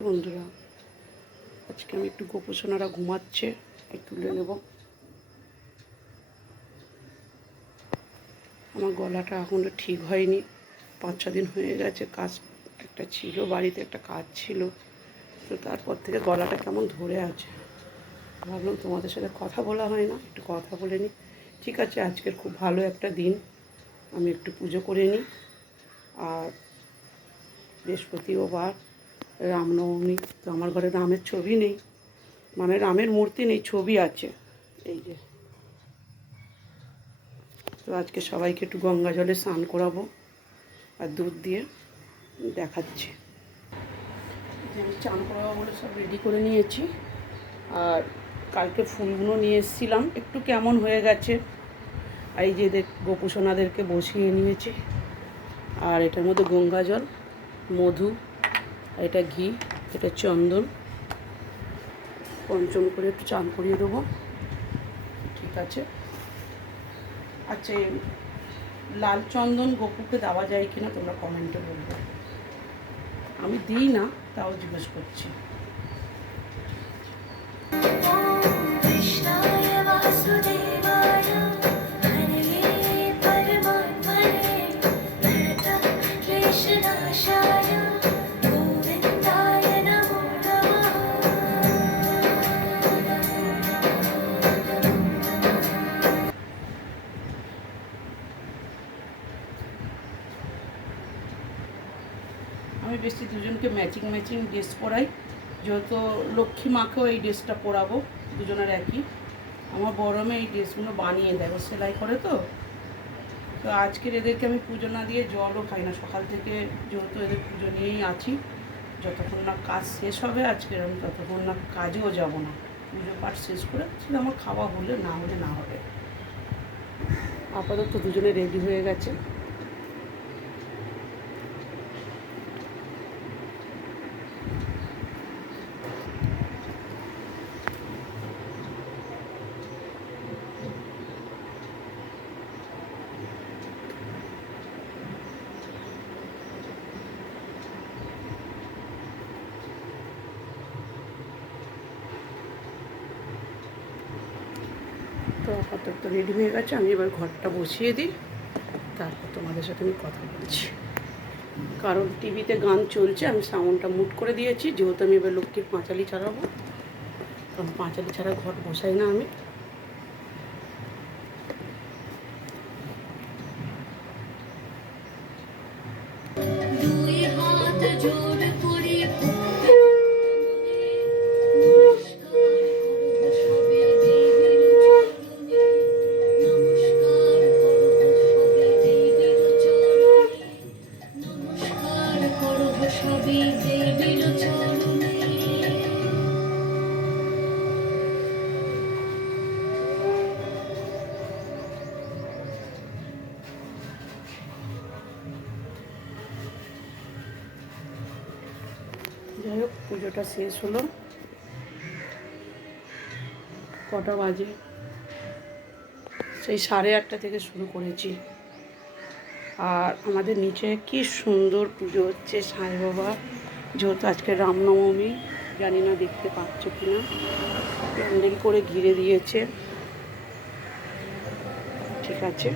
বন্ধুরা, আজকে আমি একটু গোপোষণারা ঘুমাচ্ছে, তুলে নেব। আমার গলাটা এখনও ঠিক হয়নি, 5-6 দিন হয়ে গেছে। কাজ একটা ছিল, বাড়িতে একটা কাজ ছিল, তো তারপর থেকে গলাটা কেমন ধরে আছে। ভাবলাম তোমাদের সাথে কথা বলা হয় না, একটু কথা বলে নিই। ঠিক আছে, আজকের খুব ভালো একটা দিন, আমি একটু পুজো করে নিই। আর বৃহস্পতিবার, রামনবমী, তো আমার ঘরে রামের ছবি নেই, মানে রামের মূর্তি নেই, ছবি আছে এই যে। তো আজকে সবাইকে একটু গঙ্গা জলে স্নান করাবো আর দুধ দিয়ে দেখাচ্ছি। আমি স্নান করাবো বলে সব রেডি করে নিয়েছি। আর কালকে ফুলগুলো নিয়ে এসেছিলাম, একটু কেমন হয়ে গেছে। এই যে গোপুসোনাদেরকে বসিয়ে নিয়েছি। আর এটার মধ্যে গঙ্গা জল, মধু, এটা ঘি, এটা চন্দন, পঞ্চম করে একটু চান করিয়ে দেবো। ঠিক আছে। আচ্ছা, লাল চন্দন গোপুকে দেওয়া যায় কিনা তোমরা কমেন্টে বলবে। আমি দিই না, তাও জিজ্ঞেস করছি। আমি বেশি দুজনকে ম্যাচিং ড্রেস পরাই, যেহেতু লক্ষ্মী মাকেও এই ড্রেসটা পরাবো, দুজনের একই। আমার বড় মেয়ে এই ড্রেসগুলো বানিয়ে দেয়, ও সেলাই করে। তো আজকের এদেরকে আমি পুজো না দিয়ে জলও খাই না সকাল থেকে, যেহেতু এদের পুজো নিয়েই আছি। যতক্ষণ না কাজ শেষ হবে আজকের, আমি ততক্ষণ না কাজেও যাব না। পুজো পাঠ শেষ করে সেটা আমার খাওয়া হলে না হলে না হবে। আপাতত দুজনে রেডি হয়ে গেছে। তো আপাতত রেডি হয়ে গেছে, আমি এবার ঘরটা বসিয়ে দিই, তারপর তোমাদের সাথে আমি কথা বলছি। কারণ টিভিতে গান চলছে, আমি সাউন্ডটা মুট করে দিয়েছি, যেহেতু আমি এবার লক্ষ্মীর পাঁচালি ছাড়াবো। কারণ পাঁচালি ছাড়া ঘর বসাই না আমি। যাই হোক, পুজোটা শেষ হলো। কটা বাজে? সেই 8:30 থেকে শুরু করেছি। আর আমাদের নিচে কি সুন্দর পুজো হচ্ছে সাই বাবা, যেহেতু আজকে রামনবমী, জানি না দেখতে পাচ্ছ কি না, প্যান্ডেল করে ঘিরে দিয়েছে। ঠিক আছে।